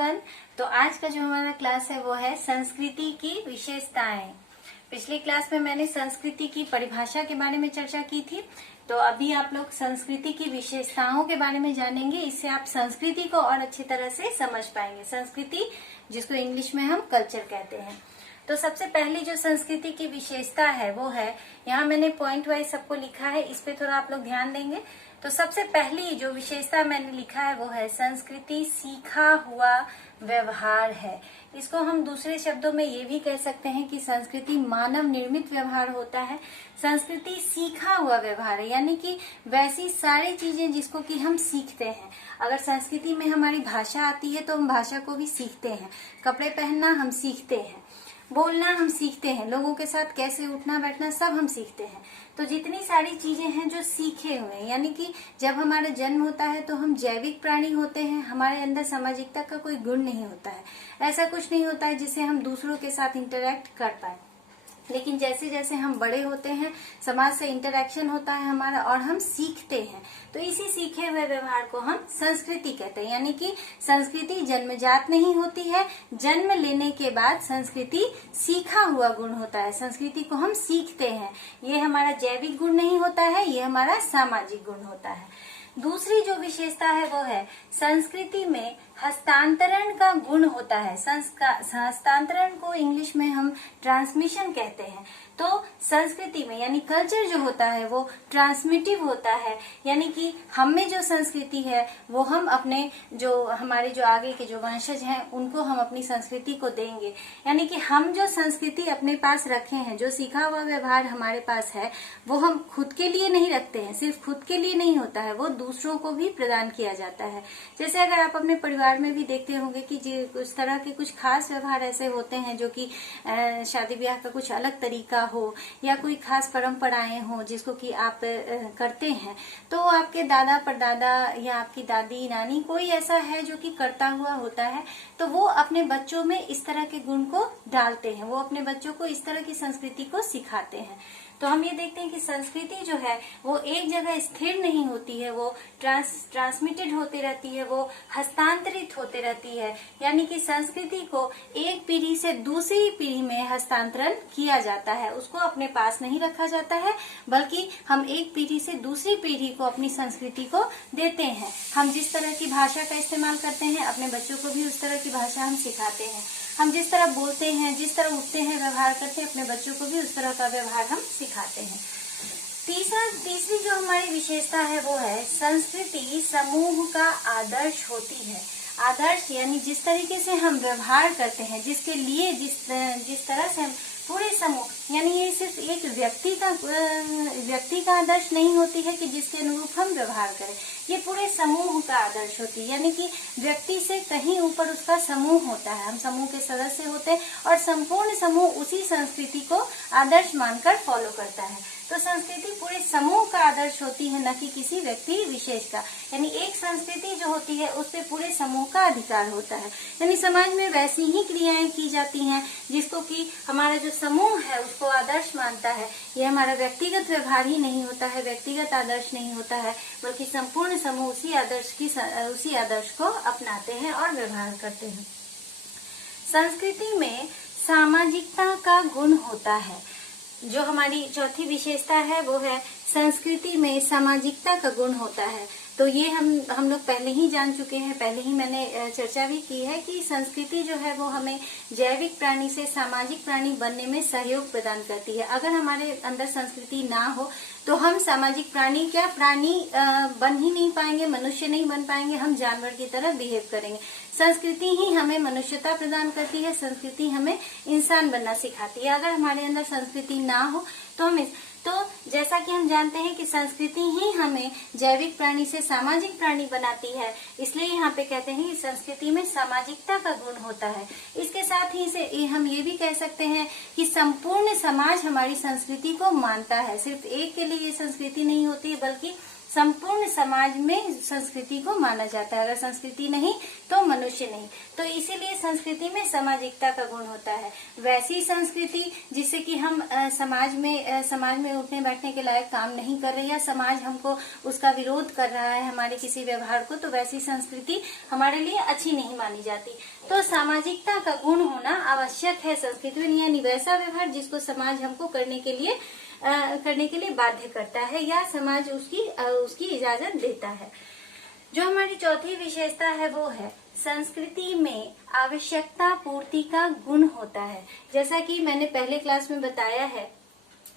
Everyone. तो आज का जो हमारा क्लास है वो है संस्कृति की विशेषताएं। पिछली क्लास में मैंने संस्कृति की परिभाषा के बारे में चर्चा की थी, तो अभी आप लोग संस्कृति की विशेषताओं के बारे में जानेंगे। इससे आप संस्कृति को और अच्छी तरह से समझ पाएंगे। संस्कृति जिसको इंग्लिश में हम कल्चर कहते हैं। तो सबसे पहली जो संस्कृति की विशेषता है वो है, यहाँ मैंने पॉइंट वाइज सबको लिखा है, इस पे थोड़ा आप लोग ध्यान देंगे। तो सबसे पहली जो विशेषता मैंने लिखा है वो है संस्कृति सीखा हुआ व्यवहार है। इसको हम दूसरे शब्दों में ये भी कह सकते हैं कि संस्कृति मानव निर्मित व्यवहार होता है। संस्कृति सीखा हुआ व्यवहार है, यानी कि वैसी सारी चीजें जिसको कि हम सीखते हैं। अगर संस्कृति में हमारी भाषा आती है तो हम भाषा को भी सीखते हैं। कपड़े पहनना हम सीखते हैं, बोलना हम सीखते हैं, लोगों के साथ कैसे उठना बैठना सब हम सीखते हैं। तो जितनी सारी चीजें हैं जो सीखे हुए हैं, यानी कि जब हमारा जन्म होता है तो हम जैविक प्राणी होते हैं। हमारे अंदर सामाजिकता का कोई गुण नहीं होता है, ऐसा कुछ नहीं होता है जिससे हम दूसरों के साथ इंटरेक्ट कर पाए। लेकिन जैसे जैसे हम बड़े होते हैं, समाज से इंटरेक्शन होता है हमारा और हम सीखते हैं। तो इसी सीखे हुए व्यवहार को हम संस्कृति कहते हैं। यानी कि संस्कृति जन्मजात नहीं होती है, जन्म लेने के बाद संस्कृति सीखा हुआ गुण होता है। संस्कृति को हम सीखते हैं। ये हमारा जैविक गुण नहीं होता है, ये हमारा सामाजिक गुण होता है। दूसरी जो विशेषता है वो है संस्कृति में हस्तांतरण का गुण होता है। हस्तांतरण को इंग्लिश में हम ट्रांसमिशन कहते हैं। तो संस्कृति में यानी कल्चर जो होता है वो ट्रांसमिटिव होता है, यानी कि हम में जो संस्कृति है वो हम अपने हमारे जो आगे के जो वंशज हैं उनको हम अपनी संस्कृति को देंगे। यानी कि हम जो संस्कृति अपने पास रखे हैं, जो सीखा हुआ व्यवहार हमारे पास है, वो हम खुद के लिए नहीं रखते हैं। सिर्फ खुद के लिए नहीं होता है, वो दूसरों को भी प्रदान किया जाता है। जैसे अगर आप अपने परिवार में भी देखते होंगे कि उस तरह के कुछ खास व्यवहार ऐसे होते हैं जो कि शादी ब्याह का कुछ अलग तरीका हो या कोई खास परंपराएं हो जिसको कि आप करते हैं, तो आपके दादा परदादा या आपकी दादी नानी कोई ऐसा है जो कि करता हुआ होता है, तो वो अपने बच्चों में इस तरह के गुण को डालते हैं। वो अपने बच्चों को इस तरह की संस्कृति को सिखाते हैं। तो हम ये देखते हैं कि संस्कृति जो है वो एक जगह स्थिर नहीं होती है, वो ट्रांसमिटेड होती रहती है, वो हस्तांतरित होती रहती है। यानी कि संस्कृति को एक पीढ़ी से दूसरी पीढ़ी में हस्तांतरण किया जाता है, उसको अपने पास नहीं रखा जाता है, बल्कि हम एक पीढ़ी से दूसरी पीढ़ी को अपनी संस्कृति को देते हैं। हम जिस तरह की भाषा का इस्तेमाल करते हैं, अपने बच्चों को भी उस तरह की भाषा हम सिखाते हैं। हम जिस तरह बोलते हैं, जिस तरह उठते हैं, व्यवहार करते हैं, अपने बच्चों को भी उस तरह का व्यवहार हम सिखाते हैं। तीसरी जो हमारी विशेषता है वो है संस्कृति समूह का आदर्श होती है। आदर्श यानी जिस तरीके से हम व्यवहार करते हैं, जिसके लिए जिस तरह से हम पूरे समूह, यानी ये सिर्फ एक व्यक्ति का आदर्श नहीं होती है कि जिसके अनुरूप हम व्यवहार करें, ये पूरे समूह का आदर्श होती है। यानी कि व्यक्ति से कहीं ऊपर उसका समूह होता है, हम समूह के सदस्य होते हैं और संपूर्ण समूह उसी संस्कृति को आदर्श मानकर फॉलो करता है। तो संस्कृति पूरे समूह का आदर्श होती है, न कि किसी व्यक्ति विशेष का। यानी एक संस्कृति जो होती है उस पे पूरे समूह का अधिकार होता है। यानी समाज में वैसी ही क्रियाएं की जाती हैं जिसको कि हमारा जो समूह है उसको आदर्श मानता है। ये हमारा व्यक्तिगत व्यवहार ही नहीं होता है, व्यक्तिगत आदर्श नहीं होता है, बल्कि संपूर्ण समूह उसी आदर्श को अपनाते हैं और व्यवहार करते हैं। संस्कृति में सामाजिकता का गुण होता है। जो हमारी चौथी विशेषता है वो है संस्कृति में सामाजिकता का गुण होता है। तो ये हम लोग पहले ही जान चुके हैं, पहले ही मैंने चर्चा भी की है कि संस्कृति जो है वो हमें जैविक प्राणी से सामाजिक प्राणी बनने में सहयोग प्रदान करती है। अगर हमारे अंदर संस्कृति ना हो तो हम सामाजिक प्राणी बन ही नहीं पाएंगे, मनुष्य नहीं बन पाएंगे, हम जानवर की तरह बिहेव करेंगे। संस्कृति ही हमें मनुष्यता प्रदान करती है, संस्कृति हमें इंसान बनना सिखाती है। अगर हमारे अंदर संस्कृति ना हो तो जैसा कि हम जानते हैं कि संस्कृति ही हमें जैविक प्राणी से सामाजिक प्राणी बनाती है, इसलिए यहाँ पे कहते हैं कि संस्कृति में सामाजिकता का गुण होता है। इसके साथ ही से हम ये भी कह सकते हैं कि संपूर्ण समाज हमारी संस्कृति को मानता है। सिर्फ एक के लिए ये संस्कृति नहीं होती है, बल्कि संपूर्ण समाज में संस्कृति को माना जाता है। अगर संस्कृति नहीं तो मनुष्य नहीं। तो इसीलिए संस्कृति में सामाजिकता का गुण होता है। वैसी संस्कृति जिससे कि हम समाज में उठने बैठने के लायक काम नहीं कर रहे, या समाज हमको उसका विरोध कर रहा है हमारे किसी व्यवहार को, तो वैसी संस्कृति हमारे लिए अच्छी नहीं मानी जाती। तो सामाजिकता का गुण होना आवश्यक है संस्कृति में, यानी वैसा व्यवहार जिसको समाज हमको करने के लिए बाध्य करता है, या समाज उसकी इजाजत देता है। जो हमारी चौथी विशेषता है वो है संस्कृति में आवश्यकता पूर्ति का गुण होता है। जैसा कि मैंने पहले क्लास में बताया है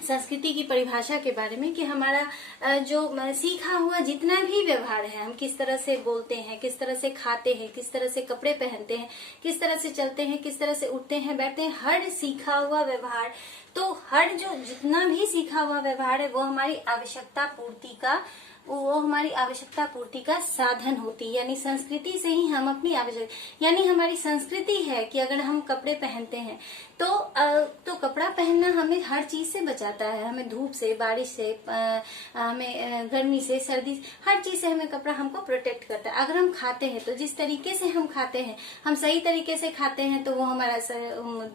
संस्कृति की परिभाषा के बारे में, कि हमारा जो सीखा हुआ जितना भी व्यवहार है, हम किस तरह से बोलते हैं, किस तरह से खाते हैं, किस तरह से कपड़े पहनते हैं, किस तरह से चलते हैं, किस तरह से उठते हैं बैठते हैं, हर सीखा हुआ व्यवहार, तो हर जो जितना भी सीखा हुआ व्यवहार है वो हमारी आवश्यकता पूर्ति का साधन होती है। यानी संस्कृति से ही हम अपनी आवश्यकता, यानी हमारी संस्कृति है कि अगर हम कपड़े पहनते हैं तो कपड़ा पहनना हमें हर चीज से बचाता है। हमें धूप से, बारिश से, हमें गर्मी से, सर्दी, हर चीज से हमें कपड़ा हमको प्रोटेक्ट करता है। अगर हम खाते हैं तो जिस तरीके से हम खाते हैं, हम सही तरीके से खाते हैं तो वो हमारा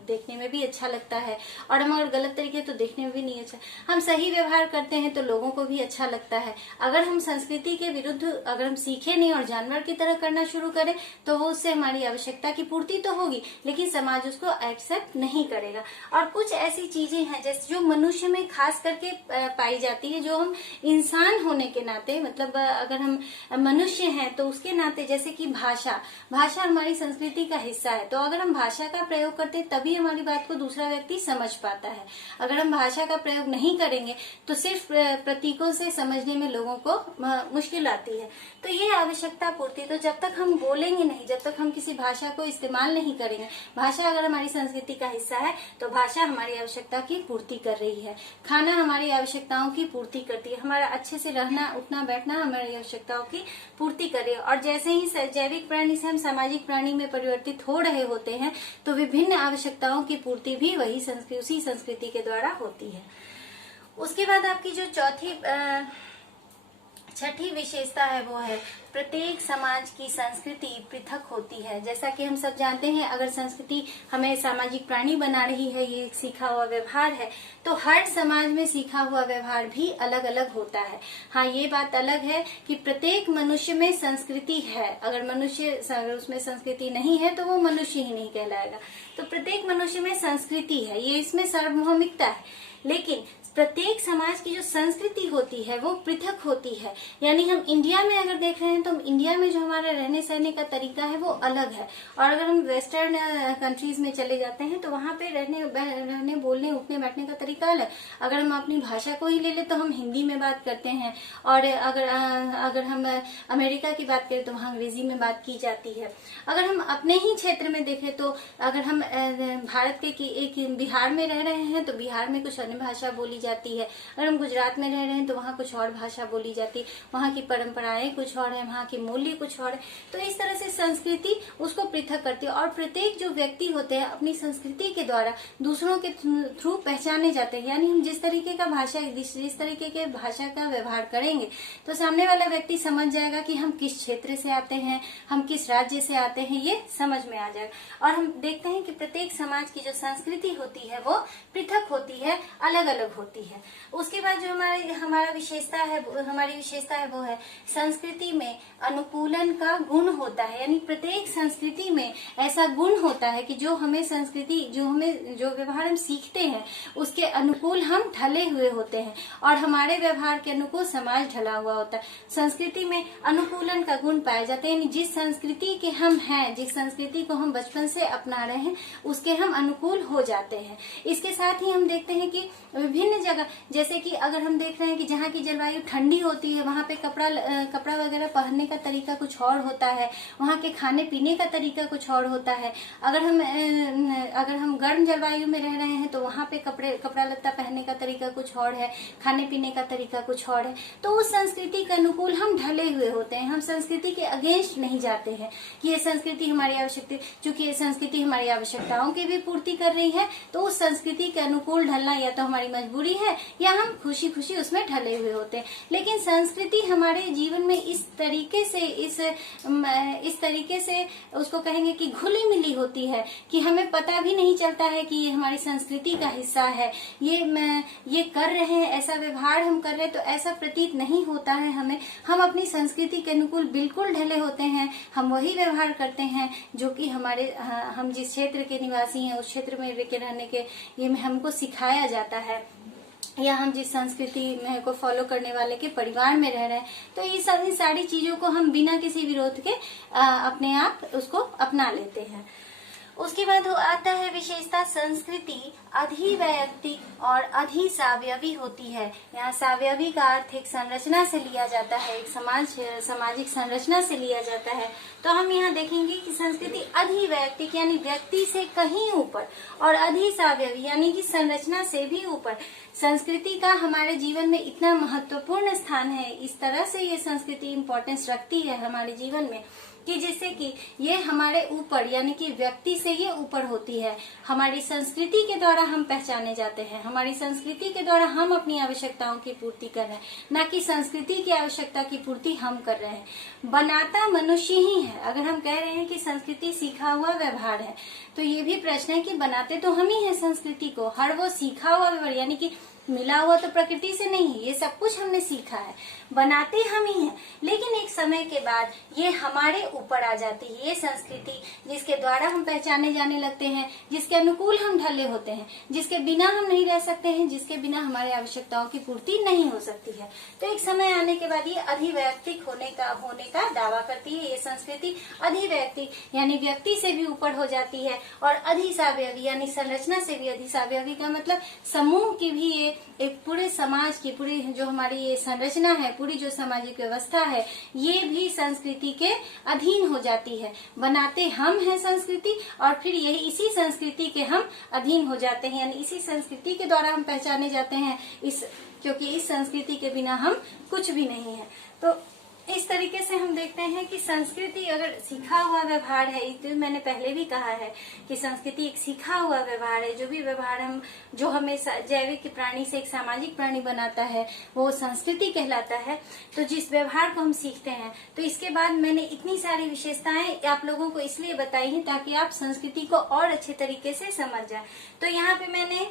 देखने में भी अच्छा लगता है, और हम अगर गलत तरीके तो देखने में भी नहीं अच्छा। हम सही व्यवहार करते हैं तो लोगों को भी अच्छा लगता है। अगर हम संस्कृति के विरुद्ध अगर हम सीखे नहीं और जानवर की तरह करना शुरू करें तो वो उससे हमारी आवश्यकता की पूर्ति तो होगी, लेकिन समाज उसको एक्सेप्ट नहीं करेगा। और कुछ ऐसी चीजें हैं जैसे जो मनुष्य में खास करके पाई जाती है, जो हम इंसान होने के नाते, मतलब अगर हम मनुष्य हैं तो उसके नाते, जैसे कि भाषा हमारी संस्कृति का हिस्सा है। तो अगर हम भाषा का प्रयोग करते हैं तभी हमारी बात को दूसरा व्यक्ति समझ पाता है। अगर हम भाषा का प्रयोग नहीं करेंगे तो सिर्फ प्रतीकों से समझने में लोगों को मुश्किल आती है। तो ये आवश्यकता पूर्ति, तो जब तक हम बोलेंगे नहीं, जब तक हम किसी भाषा को इस्तेमाल नहीं करेंगे, भाषा अगर हमारी संस्कृति का हिस्सा है तो भाषा हमारी आवश्यकता की पूर्ति कर रही है। खाना हमारी आवश्यकताओं की पूर्ति करती है। हमारा अच्छे से रहना, उठना, बैठना हमारी आवश्यकताओं की पूर्ति कर रही है। और जैसे ही जैविक प्राणी से हम सामाजिक प्राणी में परिवर्तित हो रहे होते हैं तो विभिन्न आवश्यकताओं की पूर्ति भी उसी संस्कृति के द्वारा होती है। उसके बाद आपकी जो छठी विशेषता है वो है प्रत्येक समाज की संस्कृति पृथक होती है। जैसा कि हम सब जानते हैं, अगर संस्कृति हमें सामाजिक प्राणी बना रही है, ये सीखा हुआ व्यवहार है, तो हर समाज में सीखा हुआ व्यवहार भी अलग अलग होता है। हाँ, ये बात अलग है कि प्रत्येक मनुष्य में संस्कृति है। अगर उसमें संस्कृति नहीं है तो वो मनुष्य ही नहीं कहलाएगा। तो प्रत्येक मनुष्य में संस्कृति है, ये इसमें सार्वभौमिकता है। लेकिन प्रत्येक समाज की जो संस्कृति होती है वो पृथक होती है। यानी हम इंडिया में अगर देख रहे हैं तो इंडिया में जो हमारा रहने सहने का तरीका है वो अलग है, और अगर हम वेस्टर्न कंट्रीज में चले जाते हैं तो वहाँ पे रहने बोलने, उठने बैठने का तरीका अलग। अगर हम अपनी भाषा को ही ले ले तो हम हिंदी में बात करते हैं, और अगर हम अमेरिका की बात करें तो वहाँ अंग्रेजी में बात की जाती है। अगर हम अपने ही क्षेत्र में देखें तो अगर हम भारत के एक बिहार में रह रहे हैं तो बिहार में कुछ अन्य भाषा बोली जाती है। अगर हम गुजरात में रह रहे हैं तो वहाँ कुछ और भाषा बोली जाती है, वहाँ की परंपराएं कुछ और है, वहाँ के मूल्य कुछ और है। तो इस तरह से संस्कृति उसको पृथक करती है। और प्रत्येक जो व्यक्ति होते हैं अपनी संस्कृति के द्वारा दूसरों के थ्रू पहचाने जाते हैं। यानी हम जिस तरीके के भाषा का व्यवहार करेंगे तो सामने वाला व्यक्ति समझ जाएगा कि हम किस क्षेत्र से आते हैं, हम किस राज्य से आते हैं, ये समझ में आ जाएगा। और हम देखते हैं कि प्रत्येक समाज की जो संस्कृति होती है वो पृथक होती है, अलग अलग होती है। उसके बाद जो हमारी विशेषता है वो है संस्कृति में अनुकूलन का गुण होता है। यानी प्रत्येक संस्कृति में ऐसा गुण होता है कि जो व्यवहार हम सीखते हैं उसके अनुकूल हम ढले हुए होते हैं, और हमारे व्यवहार के अनुकूल समाज ढला हुआ होता है। संस्कृति में अनुकूलन का गुण पाए जाते हैं, यानी जिस संस्कृति के हम हैं, जिस संस्कृति को हम बचपन से अपना रहे हैं उसके हम अनुकूल हो जाते हैं। इसके साथ ही हम देखते हैं कि विभिन्न जगह, जैसे कि अगर हम देख रहे हैं कि जहाँ की जलवायु ठंडी होती है वहाँ पे कपड़ा वगैरह पहनने का तरीका कुछ और होता है, वहाँ के खाने पीने का तरीका कुछ और होता है। अगर हम गर्म जलवायु में रह रहे हैं तो वहाँ पे कपड़ा लत्ता पहनने का तरीका कुछ और है, खाने पीने का तरीका कुछ और है। तो उस संस्कृति के अनुकूल हम ढले हुए होते हैं। हम संस्कृति के अगेंस्ट नहीं जाते हैं कि ये संस्कृति हमारी आवश्यकता, चूंकि ये संस्कृति हमारी आवश्यकताओं की भी पूर्ति कर रही है तो उस संस्कृति के अनुकूल ढलना या तो हमारी मजबूरी जरूरी है या हम खुशी खुशी उसमें ढले हुए होते हैं। लेकिन संस्कृति हमारे जीवन में इस तरीके से उसको कहेंगे कि घुली मिली होती है कि हमें पता भी नहीं चलता है कि ये हमारी संस्कृति का हिस्सा है, ये कर रहे हैं, ऐसा व्यवहार हम कर रहे हैं, तो ऐसा प्रतीत नहीं होता है हमें। हम अपनी संस्कृति के अनुकूल बिल्कुल ढले होते हैं, हम वही व्यवहार करते हैं जो कि हम जिस क्षेत्र के निवासी हैं उस क्षेत्र में रहने के ये हमको सिखाया जाता है, या हम जिस संस्कृति में को फॉलो करने वाले के परिवार में रह रहे हैं। तो ये सारी चीजों को हम बिना किसी विरोध के अपने आप उसको अपना लेते हैं। उसके बाद आता है विशेषता, संस्कृति अधिवैयक्तिक और अधिसावयवी होती है। यहाँ सावयवी का अर्थ एक संरचना से लिया जाता है, एक सामाजिक संरचना से लिया जाता है। तो हम यहाँ देखेंगे कि संस्कृति अधिवैयक्तिक यानी व्यक्ति से कहीं ऊपर, और अधिसावयवी यानी कि संरचना से भी ऊपर। संस्कृति का हमारे जीवन में इतना महत्वपूर्ण स्थान है, इस तरह से ये संस्कृति इम्पोर्टेंस रखती है हमारे जीवन में कि जिससे कि ये हमारे ऊपर यानी कि व्यक्ति से ये ऊपर होती है। हमारी संस्कृति के द्वारा हम पहचाने जाते हैं, हमारी संस्कृति के द्वारा हम अपनी आवश्यकताओं की पूर्ति कर रहे हैं, ना कि संस्कृति की आवश्यकता की पूर्ति हम कर रहे हैं। बनाता मनुष्य ही है। अगर हम कह रहे हैं कि संस्कृति सीखा हुआ व्यवहार है, तो ये भी प्रश्न है कि बनाते तो हम ही हैं संस्कृति को। हर वो सीखा हुआ व्यवहार यानी कि मिला हुआ तो प्रकृति से नहीं है, ये सब कुछ हमने सीखा है, बनाते हम ही हैं। लेकिन एक समय के बाद ये हमारे ऊपर आ जाती है, ये संस्कृति जिसके द्वारा हम पहचाने जाने लगते हैं, जिसके अनुकूल हम ढले होते हैं, जिसके बिना हम नहीं रह सकते हैं, जिसके बिना हमारी आवश्यकताओं की पूर्ति नहीं हो सकती है। तो एक समय आने के बाद ये अधिवैयक्तिक होने का दावा करती है। ये संस्कृति अधिवैयक्तिक यानी व्यक्ति से भी ऊपर हो जाती है, और अधिसावयवी यानी संरचना से भी। अधिसावयवी का मतलब समूह की भी ये एक पूरे समाज की पूरी जो हमारी ये संरचना है, पूरी जो सामाजिक व्यवस्था है, ये भी संस्कृति के अधीन हो जाती है। बनाते हम हैं संस्कृति, और फिर यही इसी संस्कृति के हम अधीन हो जाते हैं, यानी इसी संस्कृति के द्वारा हम पहचाने जाते हैं, क्योंकि इस संस्कृति के बिना हम कुछ भी नहीं है। तो इस तरीके से हम देखते हैं कि संस्कृति अगर सीखा हुआ व्यवहार है, तो मैंने पहले भी कहा है कि संस्कृति एक सीखा हुआ व्यवहार है। जो भी व्यवहार जो हमें जैविक प्राणी से एक सामाजिक प्राणी बनाता है, वो संस्कृति कहलाता है। तो जिस व्यवहार को हम सीखते हैं, तो इसके बाद मैंने इतनी सारी विशेषताएं आप लोगों को इसलिए बताई हैं ताकि आप संस्कृति को और अच्छे तरीके से समझ जाए। तो यहाँ पे मैंने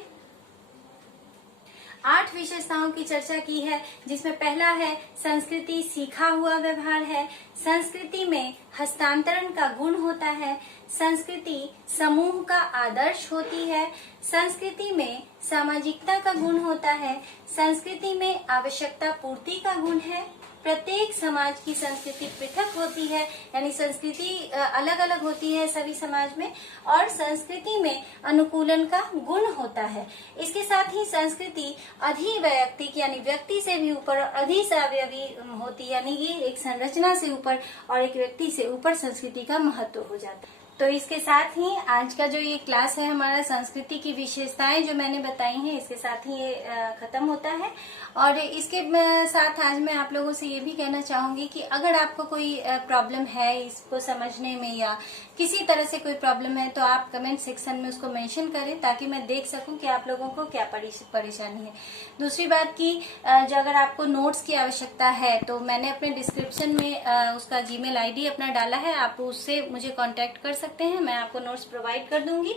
8 विशेषताओं की चर्चा की है, जिसमें पहला है संस्कृति सीखा हुआ व्यवहार है, संस्कृति में हस्तांतरण का गुण होता है, संस्कृति समूह का आदर्श होती है, संस्कृति में सामाजिकता का गुण होता है, संस्कृति में आवश्यकता पूर्ति का गुण है। प्रत्येक समाज की संस्कृति पृथक होती है, यानी संस्कृति अलग अलग होती है सभी समाज में, और संस्कृति में अनुकूलन का गुण होता है। इसके साथ ही संस्कृति अधिवैयक्तिक यानी व्यक्ति से भी ऊपर, अधिसावयवी होती है, यानी ये एक संरचना से ऊपर और एक व्यक्ति से ऊपर संस्कृति का महत्व हो जाता है। तो इसके साथ ही आज का जो ये क्लास है हमारा संस्कृति की विशेषताएं जो मैंने बताई हैं, इसके साथ ही ये खत्म होता है। और इसके साथ आज मैं आप लोगों से ये भी कहना चाहूंगी कि अगर आपको कोई प्रॉब्लम है इसको समझने में, या किसी तरह से कोई प्रॉब्लम है, तो आप कमेंट सेक्शन में उसको मेंशन करें ताकि मैं देख सकूं कि आप लोगों को क्या परेशानी है। दूसरी बात की जो अगर आपको नोट्स की आवश्यकता है, तो मैंने अपने डिस्क्रिप्शन में उसका जीमेल आईडी अपना डाला है, आप उससे मुझे कांटेक्ट कर सकते हैं, मैं आपको नोट्स प्रोवाइड कर दूंगी।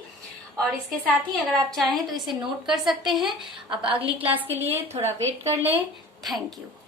और इसके साथ ही अगर आप चाहें तो इसे नोट कर सकते हैं। अब अगली क्लास के लिए थोड़ा वेट कर लें। Thank you.